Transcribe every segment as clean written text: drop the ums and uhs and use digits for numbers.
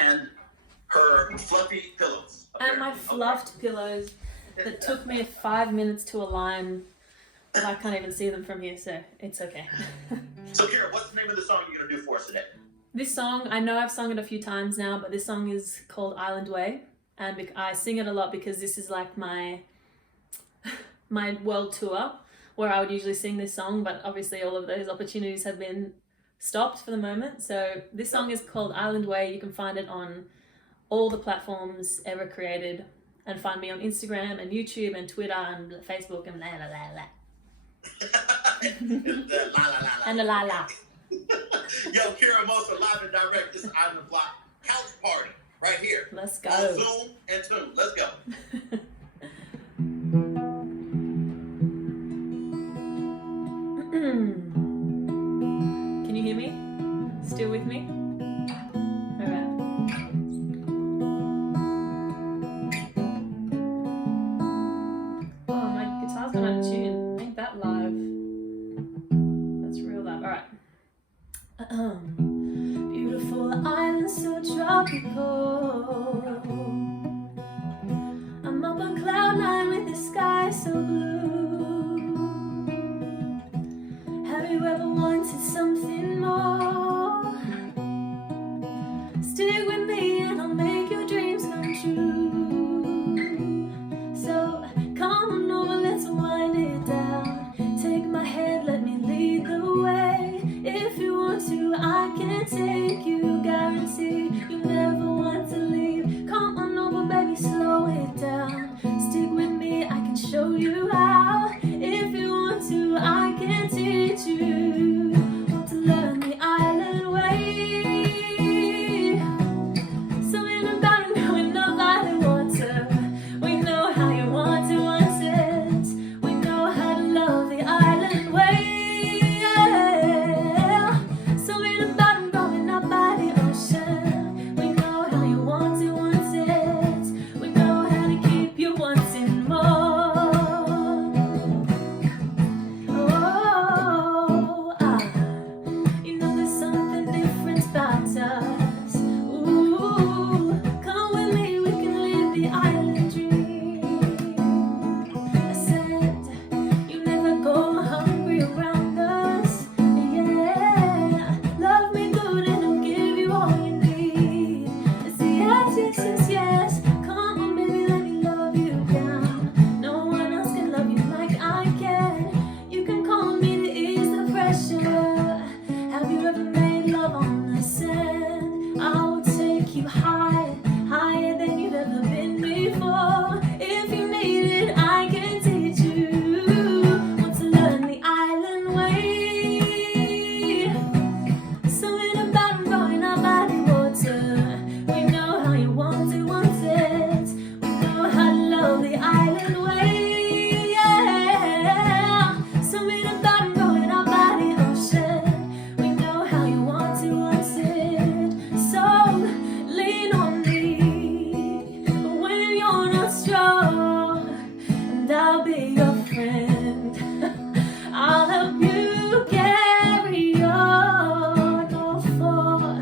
and her fluffy pillows. And my fluffed pillows that took me 5 minutes to align, but I can't even see them from here, so it's okay. So Kirrah, what's the name of the song you're going to do for us today? This song, I know I've sung it a few times now, but this song is called Island Way, and I sing it a lot because this is like my world tour where I would usually sing this song, but obviously all of those opportunities have been stopped for the moment. So this song is called Island Way. You can find it on all the platforms ever created, and find me on Instagram and YouTube and Twitter and Facebook and la la la la. And the la la. Yo, Kirrah Amosa, live and direct. This is Island Block Couch Party right here. Let's go. On Zoom and Tune. Let's go. Can you hear me? Still with me? Alright. Oh, my guitar's gone out of tune. Ain't that live? That's real live. Alright. Beautiful island, so tropical. I'm up on cloud nine with the sky so blue. Have you ever wanted something more? Stick with me and I'll make your dreams come true. So come on over, let's wind it down. Take my hand, let me lead the way. If you want to, I can take you. Guarantee you never want to leave. Come on over, baby, slow it down. Stick with me, I can show you how. If you want to, I can teach you. Want to learn the island way. Something about it going up by the water. We know how you want it, want it. We know how to love the island way. Yeah. Something about it going up by the ocean. We know how you want it, want it. We know how to keep you wanting more. Oh, you know there's something different about us. Ooh, come with me, we can live the island dream. I said, you never go hungry around us. Yeah, love me good and I'll give you all you need. It's the yes, yes, yes, yes. Come on, baby, let me love you down. No one else can love you like I can. You can call me to ease the pressure. Have you ever made love on the sand? I will take you high, higher than you've ever been before. If you need it, I can teach you. Want to learn the island way. Something about going up by the water. We know how you want it, want it. We know how to love the island way. Yeah. Something about going up by the ocean. We know how you want it, want it. So lean on me when you're not strong, and I'll be your friend. I'll help you carry on. Oh, for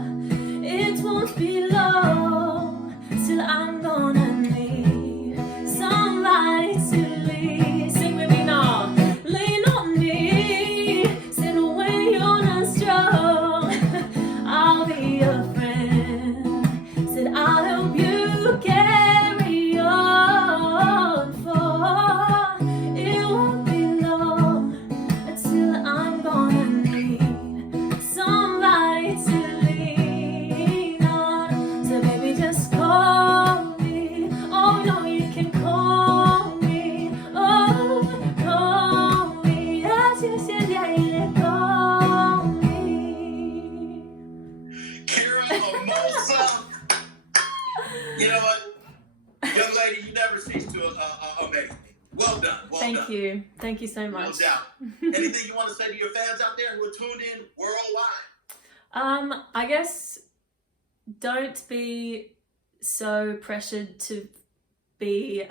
it won't be long till I'm gonna need somebody to lead. Sing with me now. Lean on me. Said when you're not strong, I'll be your friend. Said I'll help you carry on. For it won't be long until I'm gonna need somebody to lean on. So baby, just call me. Oh no, you can call me. Oh, call me. Yes, yes, yes, yeah, yeah, call me. Kirrah Amosa. You know what? Young lady, you never cease to amaze me. Well done. Well done. Thank you. Thank you so No much. doubt. Anything you want to say to your fans out there who are tuned in worldwide? I guess don't be so pressured to be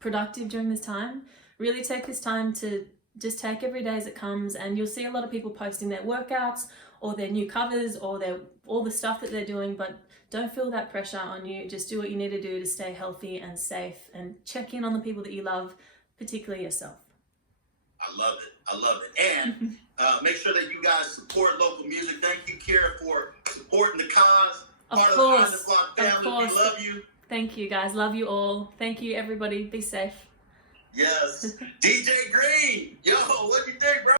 productive during this time. Really take this time to just take every day as it comes, and you'll see a lot of people posting their workouts or their new covers or their all the stuff that they're doing, but don't feel that pressure on you. Just do what you need to do to stay healthy and safe, and check in on the people that you love, particularly yourself. I love it. I love it. And make sure that you guys support local music. Thank you, Kirrah, for supporting the cause. Part of the On the Block family. We love you. Thank you, guys. Love you all. Thank you, everybody. Be safe. Yes. DJ Green. Yo, what do you think, bro?